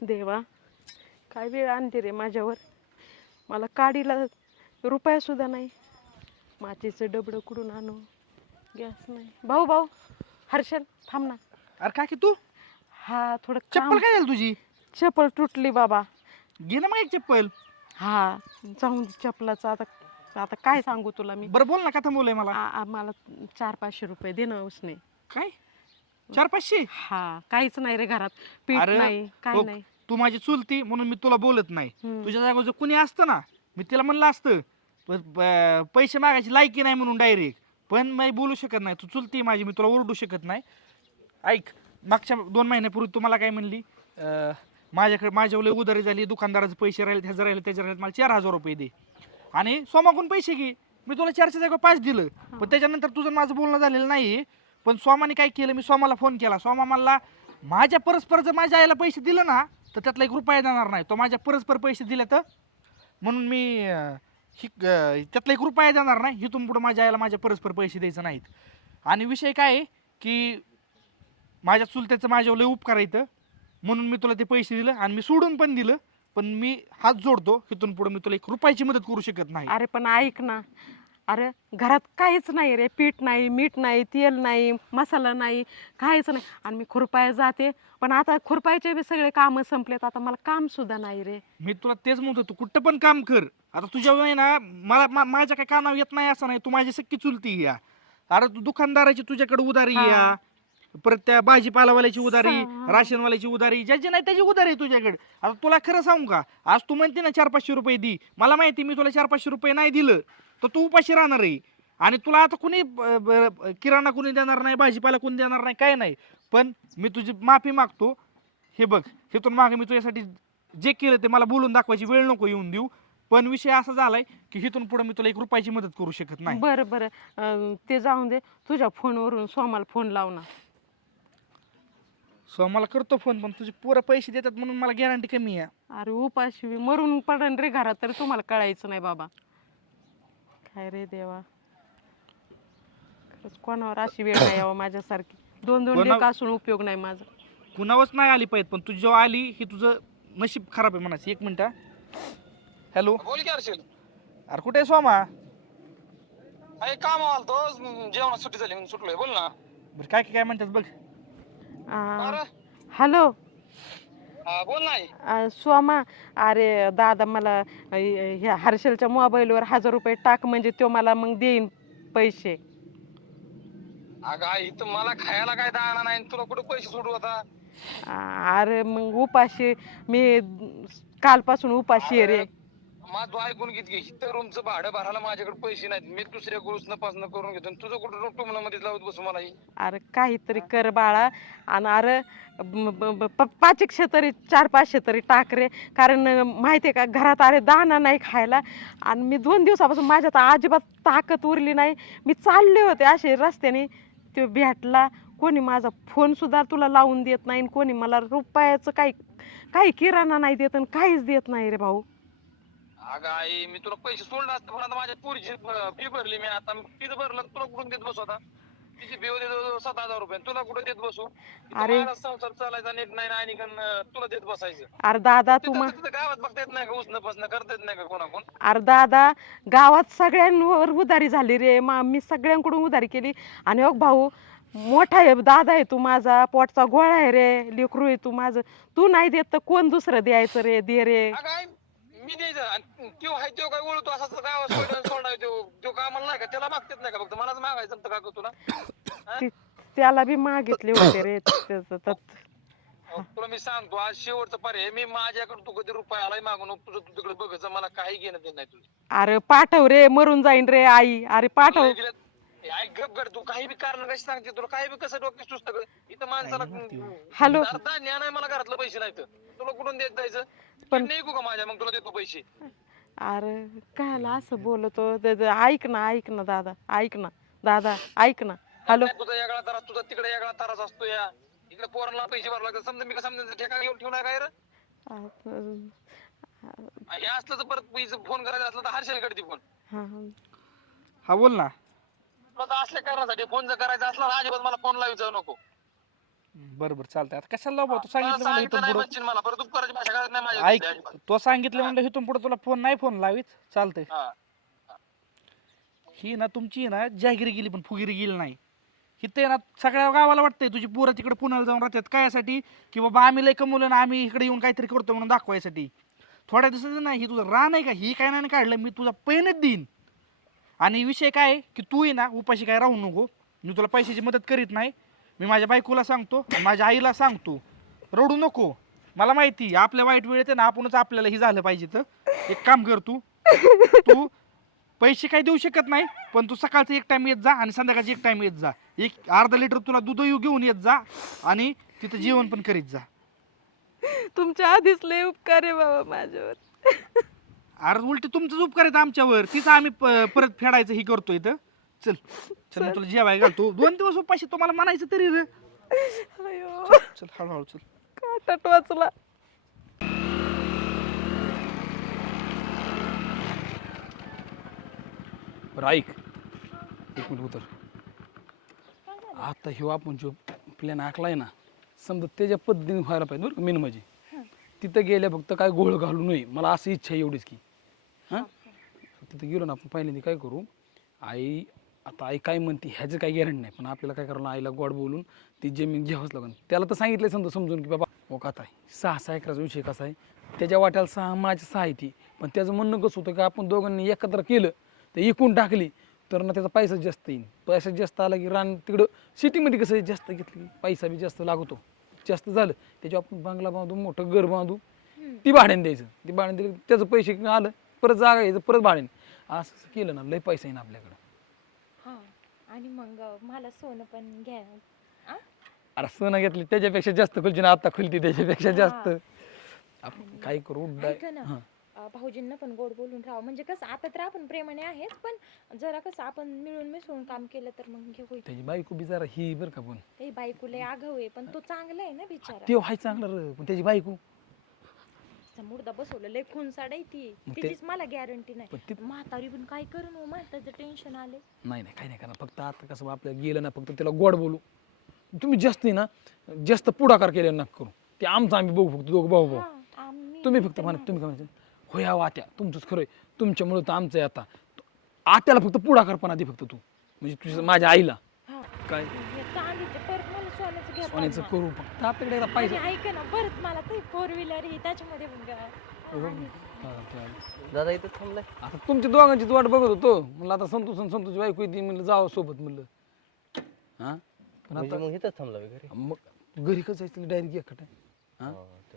देवा, काय वेळ आणते रे माझ्यावर. मला काडीला रुपया सुद्धा नाही. मातीचं डबडं कुठून आणू? गॅस नाही. भाऊ भाऊ, हर्षल थांब ना. अरे काय की तू हा थोडं चप्पल काम. काय झालं तुझी? चप्पल तुटली बाबा. घे ना मग एक चप्पल. हा जाऊन दे चप्पलाचं आता. आता काय सांगू तुला मी. बरं बोल ना, का थांबवलंय मला? मला 400-500 रुपये दे ना उसने. काय 400-500? हा काहीच नाही रे घरात. पीठ अरे नाही काय हो, नाही. तू माझी चुलती म्हणून मी तुला बोलत नाही. हम्म. तुझ्या जागेवर जर कुणी असतं ना, मी तिला म्हणलं असतं पैसे मागायची लायकी नाही म्हणून डायरेक्ट. पण मी बोलू शकत नाही, तू चुलती माझी, मी तुला ओरडू शकत नाही. ऐक, मागच्या 2 महिन्यापूर्वी तुम्हाला काय म्हणली, माझ्याकडे माझ्यावर उधारी झाली, दुकानदाराचे पैसे राहिले, ह्याचं राहिले, त्याच्या राहिले, मला 4000 रुपये दे आणि सोमाकडून पैसे घे. मी तुला 400 जागा 5 दिलं. पण त्याच्यानंतर तुझं माझं बोलणं झालेलं नाही. पण सोमाने काय केलं, मी सोमाला फोन केला. सोमा मला माझ्या परस्पर जर माझ्या आईला पैसे दिलं ना तर त्यातला 1 रुपया देणार नाही. तो माझ्या परस्पर पैसे दिले तर म्हणून मी त्यातला 1 रुपया देणार नाही. इथून पुढं माझ्या आईला माझ्या परस्पर पैसे द्यायचे नाहीत. आणि विषय काय आहे की माझ्या चुलत्याचं माझ्यावर लय उपकार येतं म्हणून मी तुला ते पैसे दिलं आणि मी सोडून पण दिलं. पण मी हात जोडतो, इथून पुढे मी तुला 1 रुपयाची मदत करू शकत नाही. अरे पण ऐक ना. अरे घरात काहीच नाही रे. पीठ नाही, मीठ नाही, तेल नाही, मसाला नाही, काहीच नाही. आणि मी खुरपाय जाते, पण आता खुरपायचे बी सगळे कामं संपलेत. आता मला काम सुद्धा नाही रे. मी तुला तेच म्हणतो, तू कुठं पण काम कर. आता तुझ्या नाही ना, मला माझ्या काय कानावर येत नाही असं नाही. तू माझी सख्खी चुलती या. अरे तू दुकानदाराची तुझ्याकडे उधारी या, परत त्या भाजीपालावाल्याची उधारी, राशनवाल्याची उधारी, ज्याची नाही त्याची उधारी आहे तुझ्याकडे. आता तुला खरं सांगू का, आज तू म्हणते ना 400-500 रुपये दी, मला माहिती मी तुला 400-500 रुपये नाही दिलं तर तू उपाशी राहणार आहे. आणि तुला आता कुणी किराणा कुणी देणार नाही, भाजीपाला कुणी देणार नाही, काय नाही. पण मी तुझी माफी मागतो. हे बघ, हेतून मागे मी तुझ्यासाठी जे केलं ते मला बोलून दाखवायची वेळ नको येऊन देऊ. पण विषय असा झालाय की इथून पुढे मी तुला 1 रुपयाची मदत करू शकत नाही. बरं बरं, ते जाऊन दे. तुझ्या फोनवरून सोमाला फोन लाव ना. मला करतो फोन, पण तुझे पोरं पैसे देतात म्हणून मला गॅरंटी कमी आहे. अरे उपाशी मरून पडन रे घरात, तरी तुम्हाला कळायचं नाही बाबा. काय रे देवा, खरंच कोणावर अशी वेळ नाही यावं माझ्यासारखी. 2-2 लेक असून उपयोग नाही माझा. कुणावरच नाही आली पाहिजे, पण तुझी जेव्हा आली ही तुझं नशीब खराब आहे म्हणायचं. 1 मिनिट. हॅलो, बोल की हर्षल. अरे कुठे आहे सोमा? अरे काम आलतो, जेवणात सुट्टी झाली म्हणून सुटलोय. बोल ना. बरं काय काय म्हणतात बघ. अरे हॅलो बोल नाही. सोमा, अरे दादा मला ह्या हर्षलच्या मोबाईलवर 1000 रुपये टाक, म्हणजे तो मला मग देईन पैसे. अगं आई, तर मला खायला काय दाणा नाही, तुला कुठे पैसे सोडू आता? अरे मग उपाशी मी कालपासून उपाशी आहे रे. माझं ऐकून घे, इथं रूमचं भाडं भरायला माझ्याकडे पैसे नाहीत. मी दुसऱ्या गुरुसनं पासनं करून घेतो. तुझं कुठं टुमनामध्ये लावत बसू मला? अरे काहीतरी कर बाळा. आणि अरे 500 तरी 400-500 तरी टाक रे. कारण माहितीये का, घरात अरे दाना नाही खायला. आणि मी 2 दिवसापासून माझ्यात अजिबात ताकद उरली नाही. मी चालले होते असे रस्त्याने, तो भेटला. कोणी माझा फोन सुद्धा तुला लावून देत नाही, कोणी मला रुपयाचं काही किराणा नाही देत आणि काहीच देत नाही रे भाऊ. अगं आई, मी तुला पैसे सोडलं असतं, पण आता माझ्या पोरीची फी भरली मी. आता फी भरलं, तुला कुठून देत बसू आता? तिची फी होती 7,000 रुपये, तुला कुठे देत बसू? अरे संसार चालायचा नीट नाही आणि तुला देत बसायचं. अरे दादा तिथं गावात बघता येत नाही का, उचणं पसणं करता येत नाही का कोणाकोण? अरे दादा, गावात सगळ्यांवर उधारी झाली रे. मी सगळ्यांकडून उधारी केली. आणि बघ भाऊ, मोठा आहे दादा आहे तू माझा, पोटचा गोळा आहे रे, लेकरू आहे तू माझं. तू नाही देत तर कोण दुसरं द्यायचं रे? दे रे. अगं आई, मी द्यायचं आणि त्यो आहे त्यो काय ओळखतो असाच गावात सोडणार त्यो कामाला नाही का? त्याला मागतेच नाही का? फक्त मलाच मागायचं तर का तुला? त्याला बी मागितले होते रे. तुला मी सांगतो, आज शेवटचं पर्याय. मी माझ्याकडे तू कधी रुपये आलाय मागून तुझं तू तिकडे बघायचं, मला काही घेणं देत नाही तुझं. अरे पाठव रे, मरून जाईन रे आई. अरे पाठव. आई गप कर तू. काही बी कारण कशी सांगते तुला? काही बी कसं डोक्यात सुचतं का? इथं माणसाला हॅलो, धान्य नाही, मला घरातलं पैसे नाही तर तुला कुठून देत जायचं? पण नाही का माझ्या, मग तुला देतो पैसे. अरे कायला असं बोलतो? ऐक ना दादा, ऐक ना दादा, ऐक ना. हॅलो, तुझा वेगळा तारास, तुझा तिकडे वेगळा तारास असतो. या इकडे पोरांना पैसे भरावं लागतात. समजा मी का समजा ठेका घेऊन ठेवणार काय रे? हे असलं तर परत फोन करायचा असलं तर हर्षलकडे दे फोन. हा बोल ना. तुला तर असल्या कारणासाठी फोन जर करायचा असला ना, अजिबात मला फोन लावायचा नको. बरं बरं चालतंय. आता कशाला लावू भाऊ, तू सांगितलं म्हणलं सांगितलं इथून नाही पुढं. म्हणशील मला परत उपकाराची भाषा करत नाही माझ्या ऐक, अजिबात. तो सांगितलं म्हणलं इथून पुढे तुला फोन लावीत. चालतंय. हा. ही ना तुमची ना जहागिरी गेली पण फुगिरी गेली नाही. इथे ना सगळ्या गावाला वाटतंय तुझी पोरं तिकडे पुण्याला जाऊन राहतात कायसाठी, की बाबा आम्ही लय कमवलं ना आम्ही इकडे येऊन काहीतरी करतो म्हणून दाखवायसाठी. थोड्या दिवसाचं नाही, ही तुझं रान आहे का, ही काय नाही काढलं, मी तुझा पेनच देईन. आणि विषय काय आहे, की तू ना उपाशी काय राहू नको. मी तुला पैशाची मदत करीत नाही. मी माझ्या बायकोला सांगतो, माझ्या आईला सांगतो, रडू नको. मला माहिती आपल्या वाईट वेळेत आहे ना आपणच आपल्याला ही झालं पाहिजे. तर एक काम कर, तू तू पैसे काही देऊ शकत नाही, पण तू सकाळचं एक टाइम येत जा आणि संध्याकाळचं एक टाइम येत जा. एक अर्धा लिटर तुला दूध घेऊन येत जा आणि तिथं जेवण पण करीत जा. तुमच्या आधीच लय उपकार आहे बाबा माझ्यावर. अरे उलट तुमचंच उपकार आहेत आमच्यावर, तिचं आम्ही परत फेडायचं ही करतोय. तर चल चल मी तुला जेवाय घालतो. 2 दिवस उपाशी तुम्हाला म्हणायचं तरी रे. अयो चल हळूहळू चल. काटात वाचला. बरं ऐक, एक मिनिट उतर. आता ह्यो आपण जो प्लॅन आखलाय ना, समजा त्याच्या पद्धतीने व्हायला पाहिजे बरं. मेन म्हणजे तिथं गेल्या फक्त काय गोळ घालू नये, मला अशी इच्छा आहे एवढीच की. हां तिथं गेलो ना आपण पहिल्यांदा काय करू, आई काय म्हणते ह्याचं काही गॅरंटी नाही, पण आपल्याला काय करावं, आईला गोड बोलून ती जमीन घ्यावंच लागेल. त्याला तर सांगितलं समजा समजून की बाबा हो का आहे 6 एकराचा विषय कसा आहे, त्याच्या वाट्याला 6 माझ्या 6 आहे ती. पण त्याचं म्हणणं कसं होतं की आपण दोघांनी एकत्र केलं तर इकून टाकली तर ना त्याचा पैसा जास्त येईल. पैसा जास्त आला की रान तिकडं सिटीमध्ये कसं जास्त घेतलं की पैसा बी जास्त लागतो. जास्त झालं त्याच्यावर आपण बंगला बांधू, मोठं घर बांधू, ती भाड्याने द्यायचं. ती भाड्याने दिलं त्याचं पैसे आलं, परत जागा यायचं, परत भाड्याने. असं केलं ना लय पैसा येईन आपल्याकडं. हा आणि मग मला सोनं पण घ्या. अरे सोनं घेतली त्याच्यापेक्षा जास्त खुलची ना, आता खुलती त्याच्यापेक्षा जास्त. आपण काय करू ऐका ना, भाऊजींना पण गोड बोलून राहा. म्हणजे कसं आता तर आपण प्रेमाने आहेत, पण जरा कसं आपण मिळून मिसळून काम केलं तर मग हे होईल. त्याची बायको बी जरा ही बरं का, पण ते बायकोला आगाऊ आहे, पण तो चांगला आहे ना बिचारा. ते हाय चांगला रे, पण त्याची बायको मुर्दा बसवलं लय खूनसाड आहे ती. मग ते- तिचीच मला गॅरंटी पण नाही. ती- म्हातारी पण काय करून म्हाताचं टेन्शन आले. नाही काही नाही करणार. फक्त आता कसं आपल्याला गेलं ना, फक्त त्याला गोड बोलू. तुम्ही जास्त आहे ना, जास्त पुढाकार केले नका करू. ते आमचं आम्ही बघू, फक्त दोघं भाऊ भाऊ. तुम्ही फक्त म्हणा, तुम्ही काय म्हणायचं, होय हा आत्या तुमचंच खरंय, तुमच्यामुळे तर आमचं आहे. आता आत्याला फक्त पुढाकारपणा दे फक्त तू, म्हणजे तुझ्या माझ्या आईला काय चांदीचे परत मला सोन्याचं घ्या. सोन्याचं करू. फक्त आपल्याकडे एकदा पैसा. आणि ऐका ना, परत मला ते 4 व्हीलर ही त्याच्यामध्ये पण घ्या. दादा इथं थांबलाय. आता तुमच्या दोघांचीच वाट बघत होतो. म्हणलं आता संतोषची बायको येते, म्हणलं जावं सोबत म्हणलं. हा पण म्हणजे आता मग इथंच थांबला घरी. मग घरी कसं जायचं डायरेक्ट एकट आहे. हा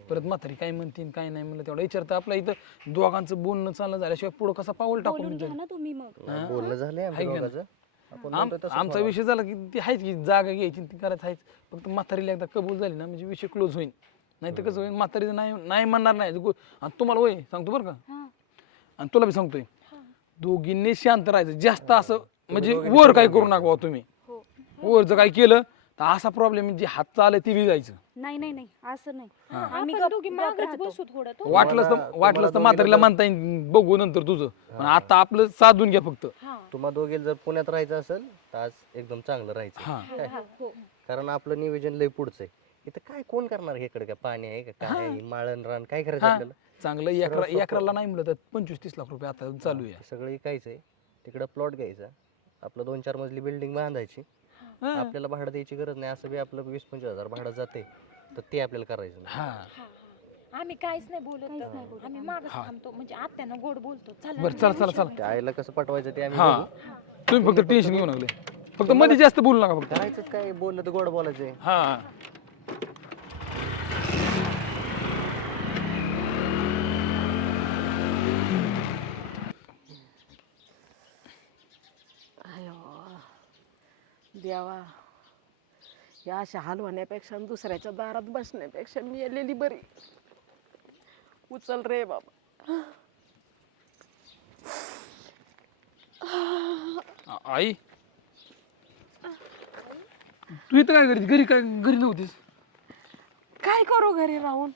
परत म्हातारी काय म्हणतील काय नाही म्हणलं तेवढं विचारतं. आपल्या इथं दोघांचं बोलणं चाललं झाल्याशिवाय पुढं कसा पाऊल टाकून ना तुम्ही मग. बोलणं झालंय हाय आमच्या का दोघांचं. आपण म्हणतोय तसंच आमचा व्हावं. विषय झाला की ती आहेच की जागा घ्यायची ती करायचं आहेच. फक्त म्हातारीला एकदा कबूल झाली ना म्हणजे विषय क्लोज होईल. नाही तर कसं होईल, म्हातारीचं नाही म्हणणार नाही. आणि तुम्हाला होय सांगतो बरं का, आणि तुला बी सांगतोय, दोघींनी शांत राहायचं. जास्त असं म्हणजे वर काय करू नका तुम्ही. वर जर काय केलं तर असा प्रॉब्लेम म्हणजे हात चालय ती बी जायचं. नाही असं नाही. आम्ही दोघी मागच बसू थोडं. वाटलंच तर म्हातारीला म्हणता येईल बघू नंतर तुझं. पण आता आपलं साधून घ्या फक्त. तुम्हा दोघे जर पुण्यात राहायचं असेल तर आज एकदम चांगलं राहायचं. हा हो. कारण आपलं नियोजन लय पुढचं आहे. इथं काय कोण करणार इकडे, काय पाणी आहे का काय आहे, माळण रान काय करायचं हा. आपल्याला. चांगलं एकराला नाही म्हणलं तर 25-30 लाख रुपये आता चालू आहे. सगळं इकायचंय. तिकडं प्लॉट घ्यायचा, आपलं 2-4 मजली बिल्डिंग बांधायची. आपल्याला भाडं द्यायची गरज नाही. असं बी आपलं 20-25 हजार भाडं जाते, तर ते आपल्याला करायचं नाही. हा आम्ही काहीच नाही बोलत. आम्ही मागच थांबतो. म्हणजे आत्यानं गोड बोलतो. बरं चला त्या आईला कसं पटवायचं ते आम्ही हा बघू. तुम्ही फक्त टेन्शन घेऊ नका. फक्त मध्ये जास्त बोलू नका फक्त. करायचंच काय, बोललं तर गोड बोलायचंय. हा देवा, या अशा हलवण्यापेक्षा आणि दुसऱ्याच्या दारात बसण्यापेक्षा मी आलेली बरी. उचल रे बाबा. आई तू इथं काय करते, घरी नव्हतीस? काय करू घरी राहून?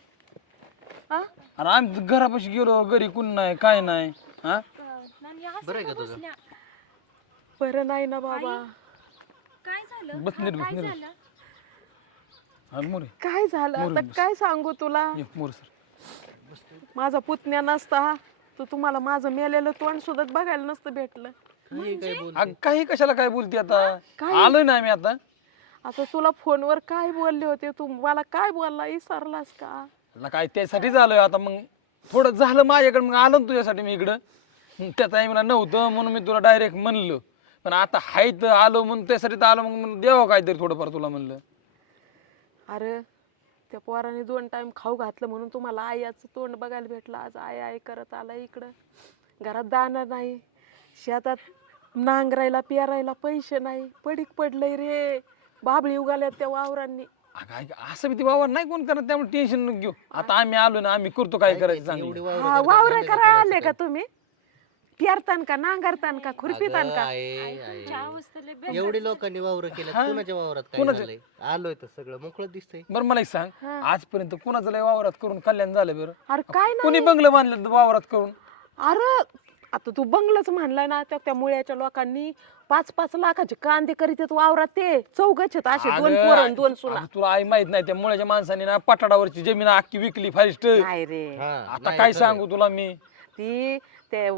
अरे आम्ही घरापाशी गेलो, घरी कोण नाही काय नाही. हा बरं आहे का तुझं? बरं नाही ना बाबा. काय झालं? बस नीट बस नीट. हा मोरे काय झालं मोरून आता बस. काय सांगू तुला ये मोरे सर माझा पुतण्या नसता तर तुम्हाला माझं मेलेलं तोंड सुद्धा बघायला नसतं भेटलं. काय बोल अगं काही कशाला काय बोलते आता काय? आलोय ना आम्ही आता आता तुला फोनवर काय बोलले होते तू मला काय बोलला विसरलास का? मला काय त्यासाठीच आलोय आता मग थोडं झालं माझ्याकडे मग आलो ना तुझ्यासाठी मी इकडं त्या टाईमला नव्हतं म्हणून मी तुला डायरेक्ट म्हणलं पण आता हाय तर आलो म्हणून त्यासाठी तर आलो मग म्हणून द्यावं काहीतरी थोडंफार तुला म्हणलं. अरे त्या पोराने 2 टाइम खाऊ घातलं म्हणून तुम्हाला आईचं तोंड बघायला भेटलं. आज आई आई करत आला इकडं. घरात दाणं नाही, शेतात नांगरायला पेरायला पैसे नाही, पडीक पडलंय रे. बाबळी उगाल्यात त्या वावरांनी. अगं ऐक, असं बी ती वावर नाही कोण करत त्यामुळे टेन्शन नको घेऊ. आता आम्ही आलो ना आम्ही करतो काय करायचं एवढी चांगलं. हा वावर वावर करायला आले का तुम्ही? पेरतान का नांगरतान का खुरपीतान का? एवढी लोकांनी वावर केलं हा. कुणाच्या वावरात काय कुणाच्या? झालंय? आलोय तर सगळं मोकळं दिसतंय. बरं मला एक सांग हा. आजपर्यंत कुणाचं लय वावरात करून कल्याण झालं बरं? अरे काय कोणी नाही. बंगलं बांधलं वावरात करून? अरे आता तू बंगलाच म्हणलाय ना त्या मुळ्याच्या लोकांनी 5-5 लाखाचे कांदे करीत आहेत वावरात. ते चौघच आहेत असे 2 अगं, पोरं आणि 2 सुना. अगं, तुला आई माहित नाही त्या मुळ्याच्या माणसाने ना पठाडावरची जमीन अख्खी विकली फारिस्ट. नाही रे हा, आता नाही, काय खरंय. सांगू तुला मी. ती त्या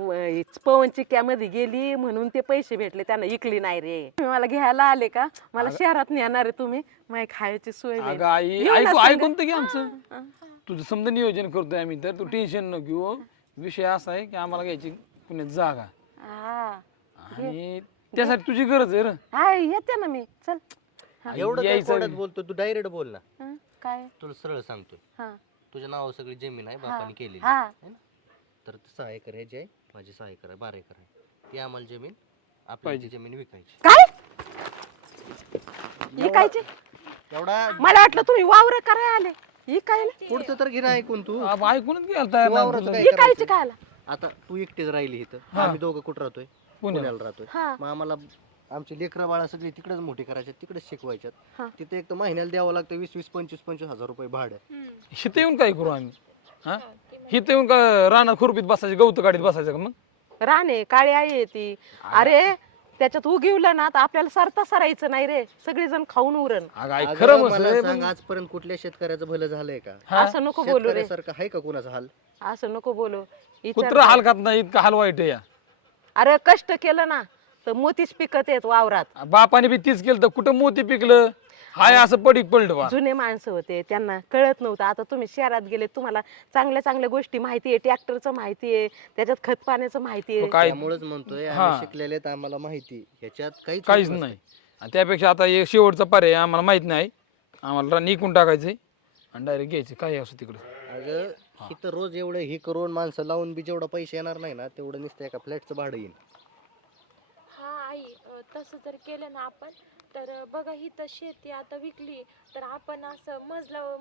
पवन चिक्क्यामध्ये गेली म्हणून ते पैसे भेटले त्यांना इकली नाही रे. तुम्ही मला घ्यायला आले का? मला शहरात नेणार आहे तुम्ही. माझी खायची सोय नाही. अगं आई येऊ ना ऐकू संग. ऐकून तर घे आमचं. हा. तुझं समजा नियोजन करतोय आम्ही तर तू टेन्शन न घेऊ. विषय असा आहे की आम्हाला घ्यायची पुण्यात जागा हा. आणि त्यासाठी तुझी गरज आहे रे. हाय येते ना मी. चल. एवढं काय यायचं. कोड्यात बोलतो तू डायरेक्ट बोल ना. हं, काय? तुला सरळ सांगतोय हा. तुझ्या नावावर सगळी जमीन आहे हा. बापाने केलेली हा. है ना? तर 6 एकर ह्याची आहे, माझी 6 एकर आहे, 12 एकर आहे. ती आम्हाला जमीन आपली ती जमीन विकायची. काय? इकायचे? एवढा मला वाटलं तुम्ही वावर करायला आले. इकायला? पुढचं तर घे ना ऐकून तू. अब ऐकूनच घ्यायला तयार नाही वावराचं तुझं. काय इकायचे करायचं? काय? आता तू एकटीच राहिली इथं हा. आम्ही दोघं कुठं राहतोय? पुण्याला. पुण्याला राहतोय. हा. मग आम्हाला आमची लेकरं बाळा सगळी तिकडेच मोठी करायची तिकडेच हा. शिकवायच्यात. तिथे एक तर महिन्याला द्यावं लागतं 20-20, 25-25 हजार रुपये भाडं. हिथं येऊन काय करू आम्ही? हा हिथं येऊन का रानात खुरपीत बसायचं गवत काढीत बसायचं का मग? राणे काळी आई आहे ती. अरे त्याच्यात उगवलं ना तर आपल्याला सरता सरायचं नाही रे. सगळेजण खाऊन उरण. अगं आई अगं, खरं मला म्हणतोय सांग पण- आजपर्यंत कुठल्या शेतकऱ्याचं भलं झालंय का? हा? असं नको बोलू रे. शेतकऱ्यासारखं आहे का कुणाचा हाल? असं नको बोलू. विचार कुत्र कर. हाल खात नाही इतका हाल वाईट आहे या. अरे कष्ट केलं ना तर मोतीच पिकत आहेत वावरात. बापाने बी तीच केलं तर कुठं मोती पिकलं हाय असं पडीक पडलं बा. जुने माणसं होते त्यांना कळत नव्हतं. आता तुम्ही शहरात गेले तुम्हाला चांगल्या चांगल्या गोष्टी माहिती आहे. ट्रॅक्टरचं माहिती आहे, त्याच्यात खत पाण्याचं माहिती आहे. काय त्यामुळेच म्हणतोय हा. आम्ही शिकलेले तर आम्हाला माहिती ह्याच्यात काहीच काहीच होत नाही. आणि त्यापेक्षा आता एक शेवटचा पर्याय आम्हाला माहित नाही. आम्हाला निकून टाकायचंय आणि डायरेक्ट घ्यायचं काय असं तिकडे. अगं इथं रोज एवढं हे करून माणसं लावून बी जेवढं पैसे येणार नाही ना तेवढं नुसतं एका फ्लॅटचं भाडं येईल. हा आई तसं जर केलं ना आपण तर बघा ही तर शेती आता विकली तर आपण असं मजलं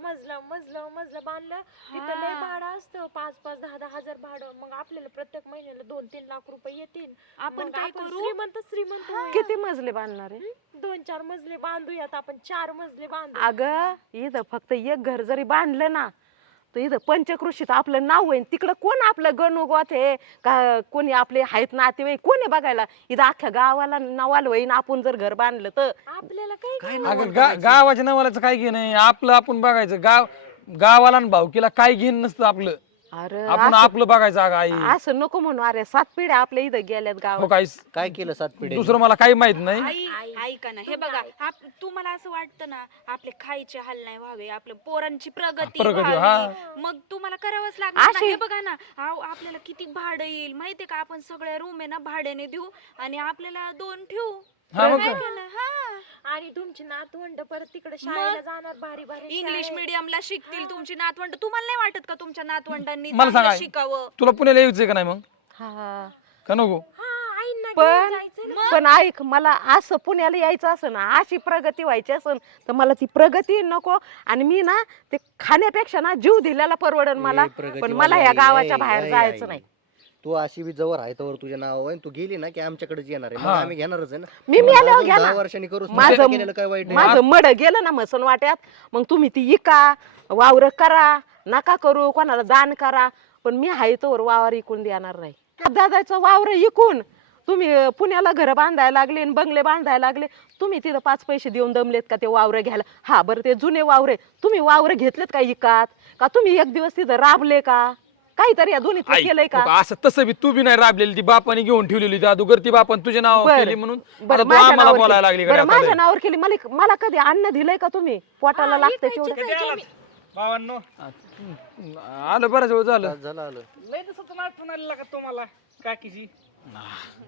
बांधलं तिथं लय भाडं असतं 5-5, 10-10 हजार भाडं. मग आपल्याला प्रत्येक महिन्याला 2-3 लाख रुपये येतील. आपण मग काय करू? श्रीमंत होऊया. किती मजले बांधणार आहे? 2-4 मजले बांधूयात आपण 4 मजले बांधू. अगं इथं फक्त एक घर जरी बांधलं ना तर इथं पंचकृषीत आपलं नाव होईल. तिकडं कोण आपलं गणुगोत आहे का कोणी आपले आहेत नातेवाईक कोणी बघायला? इथं अख्ख्या गावाला नावाला होईन आपण जर घर बांधलं तर. आपल्याला काय काय अगं गावाच्या नावालाच काय घेणं आहे? आपलं आपण बघायचं. गावाला आणि भावकीला काय घेणं नसतं आपलं. अरे आपण आपलं बघायचं. अगं आई असं नको म्हणू. अरे 7 पिढ्या आपल्या इथं गेल्यात हो गावात. काय काय केलं 7 पिढ्या? दुसरं मला काही माहित नाही. आई ऐका ना हे बघा तुम्हाला असं वाटतं ना आपले खायचे हाल नाही व्हावे आपल्या पोरांची प्रगती प्रगती, व्हावी. मग तुम्हाला करावंच लागणार ना. अशी- हे बघा ना आपल्याला किती भाडं येईल माहितीये का? आपण सगळ्या रूम आहे ना भाड्याने देऊ आणि आपल्याला 2 ठेवू. हा मग काय काय? केलं? हा आणि तुमची नातवंड परत तिकडे शाळेला जाणार भारी भारी इंग्लिश मिडियमला शिकतील तुमची नातवंड. तुम्हाला नाही वाटत का तुमच्या नातवंडांनी मला चांगलं सांगा. शिकावं? तुला पुण्याला यायचंय का नाही मग? हा. का नको? पण ऐक मला असं पुण्याला यायचं असं ना अशी प्रगती व्हायची असन तर मला ती प्रगती नको. आणि मी ना ते खाण्यापेक्षा ना जीव दिलेला परवडन मला. पण मला या गावाच्या बाहेर जायचं नाही. तू अशी बी जवळ आहे तोवर तुझ्या नावावर तू गेली ना की आमच्याकडेच येणार आहे. मग हा. आम्ही घेणारच आहे ना. मी मग आल्यावर अजून घ्या 10 ना. वर्षांनी करू. माझं- केलेलं काय वाईट आहे? माझं मड गेलं ना मसन वाट्यात मग तुम्ही ती इका वावर करा नका करू कोणाला दान करा. पण मी हाय तोवर वावर इकून देणार नाही. दादाचं वावर इकून तुम्ही पुण्याला घर बांधायला लागले आणि बंगले बांधायला लागले, तुम्ही तिथं 5 पैसे देऊन दमलेत का ते वावरं घ्यायला? हा बरं, ते जुने वावरे तुम्ही वावरं घेतलेत का इकात? का तुम्ही एक दिवस तिथं राबले का? काहीतरी या दोन्हीत आई, केलंय का? बघ, असं तसं बी तू बी नाही राबलेली, ती बापाने घेऊन ठेवलेली ती अगोदर, ती बापाने तुझ्या नाव बरं. केली म्हणून आता बरं, तू माझ्या आम्हाला नावावर बोलायला केली. लागली बरं, गड्या माझ्या नावावर केली. मला कधी अन्न दिलंय का तुम्ही? पोटाला लागतं तेवढं. किती आलात भावांनो? आलं बरं वेळ झालं. झालं आलं. लय दिवसातून आठवण आली का तुम्हाला काकीची?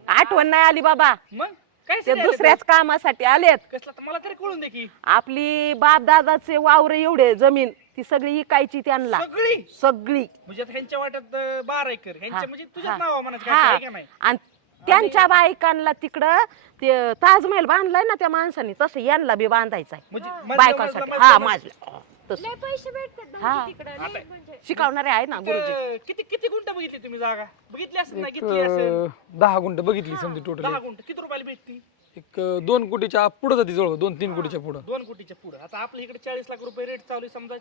आठवण नाही आली बाबा, मग काय ते दुसऱ्याच कामासाठी आलेत. कसला तर मला तरी कळून दे की. आपली बाप दादाचे वावर एवढे जमीन ती सगळी इकायची त्यांना, सगळी सगळी. म्हणजे आता ह्यांच्या वाट्यात 12 एकर, ह्यांच्या म्हणजे तुझ्याच नावा म्हणायचं हा. काय आहे का नाही? आणि त्यांच्या बायकांना तिकडं ते ताजमहल बांधलाय ना त्या माणसाने, तसं यांना बी बांधायचंय म्हणजे बायकांसाठी. हा माझ्या तसं लय पैसे भेटतात हा. भाऊजी तिकडं, लय म्हणजे शिकवणारे आहे ना गुरुजी. किती किती गुंठ बघितली तुम्ही जागा? बघितली असेल ना? एक, किती असेल? 10 गुंठ बघितली समजी टोटल. 10 गुंठ किती रुपयाला भेटती? एक 2 कोटीच्या पुढे जाते जवळ, 2-3 कोटीच्या पुढं. 2 कोटीच्या पुढे. आता आपल्या इकडे 40 लाख रुपये रेट चालू आहे. समजा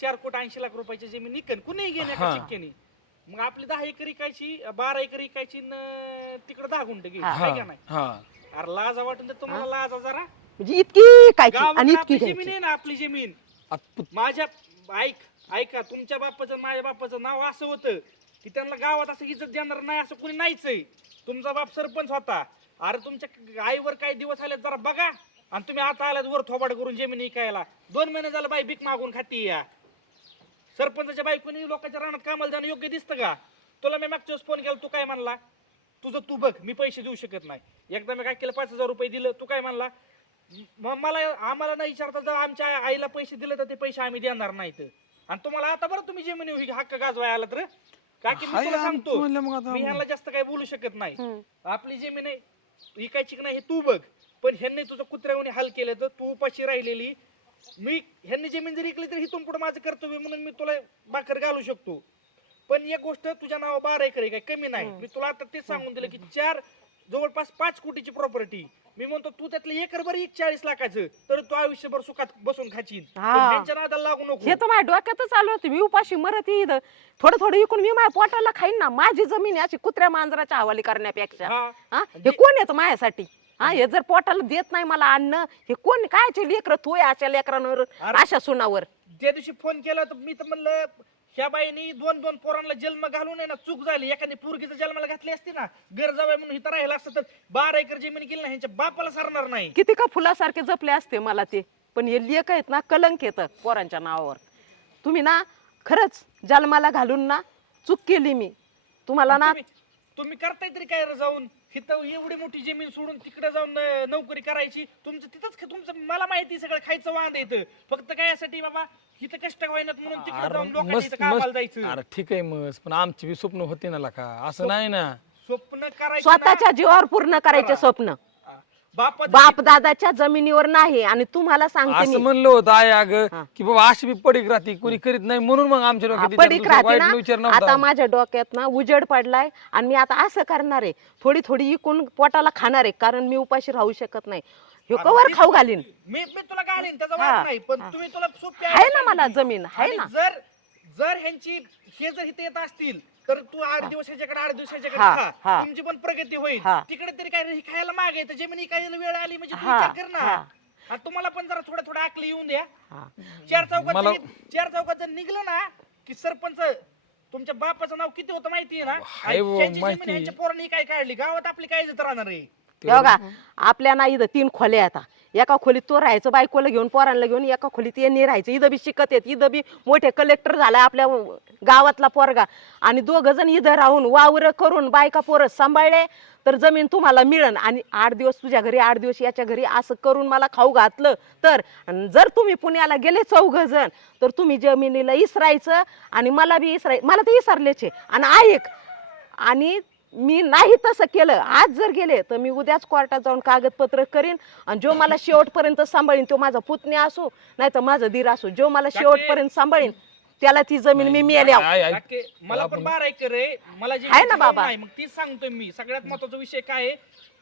4 कोटी 80 लाख रुपयाची जमीन निकन कुणीही घेण्या हा. शिक्क्याने. मग आपली 10 एकर इकायची, 12 एकर इकायची, तिकडे 10 गुंठ घ्यायची, हा. आहे का नाही? हा अरे लाजा वाटून तर तुम्हाला लाजा जरा. म्हणजे इतकी काय आणि गावाकडे इतकी आपली जमीन घ्यायची. आहे ना, आपली जमीन. आत- माझ्या ऐका, तुमच्या बापाचं माझ्या बापाचं नाव असं होतं की त्यांना गावात असं इज्जत देणार नाही असं कोणी नाहीच आहे. तुमचा बाप सरपंच होता. अरे तुमच्या आईवर काही दिवस आले जरा बघा, आणि तुम्ही आता आल्यात वर थोबाड करून जमीन विकायला. 2 महिने झालं बाई भीक मागून खाती या. सरपंचाच्या बायकोनी लोकांच्या रानात कामाला जाणं योग्य दिसतं का? तुला मी मागच्या वेळेस फोन केला, तू काय म्हणला? तुझं तू बघ, मी पैसे देऊ शकत नाही. एकदा मी काय केलं, 5,000 रुपये दिलं, तू काय म्हणला? मग आम्हाला नाही विचारता, जर आमच्या आईला पैसे दिले तर ते पैसे आम्ही देणार नाहीत. आणि तुम्हाला आता बरं तुम्ही जमिनी हक्क गाजवाय आला तर का की मी हाय, तुला आमचं सांगतो, म्हणलं मग आता मी ह्यांना जास्त काही बोलू शकत नाही. हम्म. आपली जमीन आहे, विकायची की नाही हे तू बघ. पण ह्यांनी तुझं कुत्र्याने हाल केले तर तू उपाशी राहिलेली. ह्यांनी जमीन जर विकली तर इथून पुढे माझं कर्तव्य म्हणून मी तुला भाकर घालू शकतो. पण एक गोष्ट, तुझ्या नाव 12 एकर आहे, काय कमी नाही. मी तुला आता तेच सांगून दिलं की जवळपास 5 कोटीची प्रॉपर्टी. मी म्हणतो तू त्यातलं एकर बरं 40 लाखाचं, तर तू आयुष्यभर सुखात बसून खाचीन. हा. पण ह्यांच्या नादाला लागू नको. हे तर माझ्या डोक्यातच आलं होतं. मी उपाशी मरत इथं थोडं इकून मी माझ्या पोटाला खाईन ना. माझी जमीन आहे अशी कुत्र्या मांजराच्या हवाली करण्यापेक्षा. हा. हा, हे कोण येतं माझ्यासाठी? हा, हे जर पोटाला देत नाही मला अन्न, हे कोण कायचे लेकर थोय अशा लेकरांवर, अरे. अशा सुनावर? त्या दिवशी फोन केला तर मी तर म्हणलं ह्या बाईनी 2 पोरांना जन्म घालून आहे ना, चूक झाली. एखादी पोरगीचं जन्माला घातली असती ना, घर जावं म्हणून इथं राहिलं असतं तर 12 एकर जमीन गेली ना, ह्यांच्या बापाला सरणार नाही. किती का फुलासारखे जपले असते मला ते. पण हे लेक आहेत ना, कलंक येतं पोरांच्या नावावर. तुम्ही ना खरंच जन्माला घालून ना चूक केली मी तुम्हाला ना. तुम्ही करताय तरी काय रे जाऊन इथं एवढी मोठी जमीन सोडून तिकडे जाऊन नोकरी करायची? तुमचं तिथंच तुमचं मला माहिती सगळं खायचं वांद येतं. फक्त काय यासाठी बाबा इथं कष्ट व्हायनात म्हणून तिकडे जाऊन लोकांच्या इथं कामाला जायचं. अरे ठीक आहे मस्त, पण आमची बी स्वप्न होते ना लका, असं नाही ना. स्वप्न करायचं स्वतःच्या जीवावर पूर्ण करायचे स्वप्न, बाप बाप दादाच्या जमिनीवर नाही. आणि तुम्हाला सांगते असं मी, म्हणलं होतं आहे अग हा. की बाबा अशी बी पडीक राहते, कोणी करीत नाही म्हणून मग आमच्या डोक्यात पडीक दुसरा राहते वाईट विचार ना. नव्हता. आता माझ्या डोक्यात ना उजेड पडलाय आणि मी आता असं करणार आहे, थोडी इकून पोटाला खाणार आहे, कारण मी उपाशी राहू शकत नाही. हे कवर खाऊ घालीन. मी तुला घालीन, त्याचा हा. वाद नाही. पण तुम्ही तुला सोपी आहे ना मला जमीन, आहे आणि ना. जर ह्यांची हे जर इथे येत असतील तर तू 8 दिवस ह्याच्याकडे 8 दिवस ह्याच्याकडे हा, खा. हा. तुमची पण प्रगती होईल. हा. तिकडे तरी काय रे, खायला मागे येतं, जमिनी काय वेळ आली म्हणजे तू हा, विचार कर ना. हा. आणि तुम्हाला पण जरा थोडं आकली येऊन द्या. हा. 4 चौकात मला- चार चौकात जर निघलं ना की सरपंच तुमच्या बापाचं नाव किती होतं माहितीये ना? हाय आणि बुवा, ह्यांची जमीन माहिती. ह्यांच्या पोरांनी काय काढली, गावात आपली काय इज्जत राहणार आहे? हे बघा, आपल्या ना इथं 3 खोल्या आता. एका खोलीत तो राहायचं बायकोला घेऊन पोरांना घेऊन, एका खोलीत यांनी राहायचं. इथं बी शिकत येत, इथं बी मोठे कलेक्टर झालाय आपल्या गावातला पोरगा. आणि 2 जण इथं राहून वावर करून बायका पोरं सांभाळले तर जमीन तुम्हाला मिळन. आणि 8 दिवस तुझ्या घरी 8 दिवस याच्या घरी असं करून मला खाऊ घातलं तर, आणि जर तुम्ही पुण्याला गेले 4 जण तर तुम्ही जमिनीला इसरायचं आणि मला बी मला तर इसरलेच आहे. आणि ऐक, आणि मी नाही तसं केलं, आज जर गेले तर मी उद्याच कोर्टात जाऊन कागदपत्र करीन. आणि जो मला शेवटपर्यंत सांभाळीन, तो माझा पुतण्या असो नाही तर माझं दीर असो, जो मला शेवटपर्यंत सांभाळीन त्याला ती जमीन मी मिळाली. काके, मला पण 12 एकर आहे, मला जे आहे ना बाबा. नाही, मग तीच सांगतोय मी. सगळ्यात महत्वाचा विषय काय आहे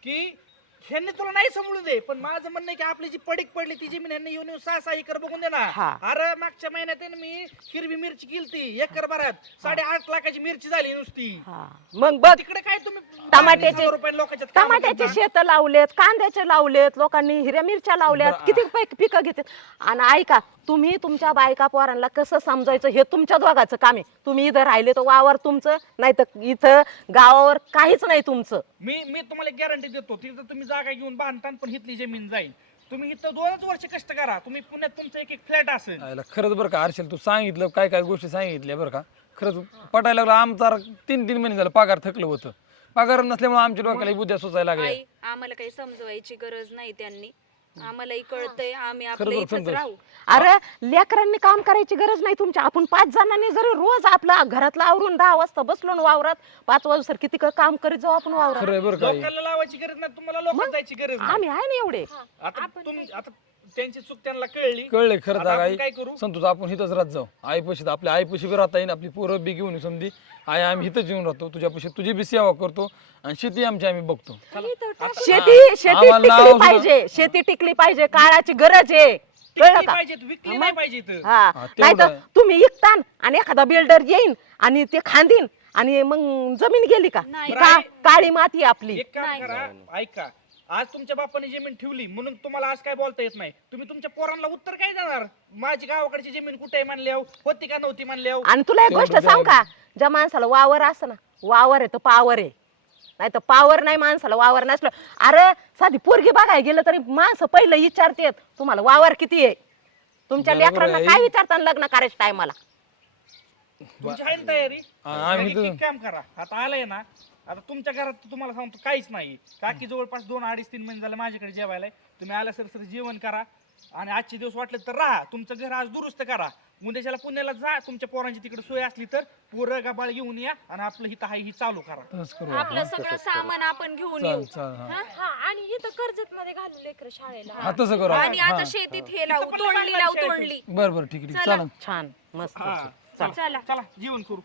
की ह्यांनी तुला नाही समजून दे, पण माझं म्हणणं आहे की आपली जी पडीक पडली ती जमीन ह्यांनी येऊन 6-6 एकर बघून दे ना. हा. अरे मागच्या महिन्यात आहे ना मी हिरवी मिरची केलती एकर भरात 8.5 लाखाची मिरची झाली नुसती. हा. मग बघ तिकडे काय तुम्ही टमाट्याचे- 10,000 रुपये लोकांच्यात कामं टमाट्याचे करता? शेत लावलेत, कांद्याचे लावलेत, लोकांनी हिरव्या मिरच्या लावल्यात, बरं, किती पिकं घेतात. आणि ऐका, तुम्ही तुमच्या बायका पोरांना कसं समजायचं हे तुमच्या दोघांचं काम आहे. तुम्ही इथं राहिले तर वावर तुमचं, नाही तर इथं गावावर काहीच नाही तुमचं. मी तुम्हाला गॅरंटी देतो, तिथं तुम्ही जागा घेऊन बांधता पण हिथली जमीन जाईल. तुम्ही इथं 2च वर्ष कष्ट करा, तुम्ही पुण्यात तुमचं एक फ्लॅट असेल. आयला खरंच बरं का हर्षल, तू सांगितलं काय काय गोष्टी सांगितल्या बरं का, खरंच पटायला लागलं. आमचा 3-3 महिने झालं पगार थकलं होतं. पगार नसल्यामुळे आमच्या डोक्याला बुद्ध्या सुचायला लागल्या. आई आम्हाला काही समजवायची गरज नाही त्यांनी, आम्हालाही कळतंय, आम्ही खरं आपल्या बरं, इथंच संतोष. राहू. अरे लेकरांनी काम करायची गरज नाही तुमच्या. आपण 5 जणांनी जरी रोज आपला घरातला आवरून 10 वाजता बसलो ना वावरात, 5 वाजता किती काम करीत जाऊ आपण वावरात. खरं आहे बरं का आई. लोकांना लावायची गरज नाही, तुम्हाला लोकांना जायची गरज नाही. आम्ही आहे ना एवढे. आता आता त्यांची चूक त्यांना कळली. कळले खरं आता जागा आपण आई. काय करू? संतोष आपण इथंच राहत जाऊ. आईपाशी आपल्या आईपाशी बी राहता येईल, आपली पोरं बी घेऊन समधी आई आम्ही इथंच येऊन राहतो. तुझ्यापाशी तुझी बी सेवा करतो आणि शेती आमची आम्ही बघतो. शेती आम्हाला नाव टिकली सुद्धा- पाहिजे, शेती टिकली पाहिजे, काळाची गरज आहे. कळलं टिकली का? पाहिजे, विकली नाही पाहिजे इथं. हा, हा, तेवढं नाही तर आहे. तुम्ही इकतान आणि एखादा बिल्डर येईन आणि ते खांदीन आणि मग जमीन गेली का? नाही. काळी माती आपली. एक काम करा, ऐका, आज तुमच्या बापाने जमीन ठेवली म्हणून तुम्हाला आज काय बोलता येत नाही. तुम्ही तुमच्या पोरांना उत्तर काय देणार? माझी गावाकडची जमीन कुठे आहे म्हणल्यावर, होती का नव्हती म्हणल्यावर. आणि तुला एक गोष्ट सांग का, ज्या माणसाला वावर असं ना, वावर आहे तर पावर आहे, नाही तर पावर नाही माणसाला वावर नसलं. अरे साधी पोरगी बघायला गेलं तरी माणसं पहिलं विचारतेत तुम्हाला वावर किती आहे. तुमच्या बरोबर लेकरांना आहे. काय विचारतात लग्न करायच्या टायमाला? तुमची आहे ना तयारी? आम्ही मग एक काम करा, आता आलंय ना, आता तुमच्या घरात तर तुम्हाला सांगतो काहीच नाही. काकी जवळपास 2, 2.5-3 महिने झाले माझ्याकडे जेवायला. तुम्ही आला सर जेवण करा आणि आजचे दिवस वाटले तर राहा. तुमचं घर आज दुरुस्त करा. उद्याच्याला पुण्याला जा, तुमच्या पोरांची तिकडे सोय असली तर पोरं गाबाळ घेऊन या आणि आपलं हिथं आहे ही चालू करा. तसंच करू आपलं सगळं सामान आपण घेऊन येऊ. चाल चाल हा. हा आणि इथं कर्जत मध्ये घालू लेकर शाळेला. हा तसं करू आणि हा. आता शेतीत हे लावू, तोंडली लावू, तोंडली. बरं बरं ठीक आहे ठीक आहे. चला छान मस्त. हा, चला. चला जेवण करू.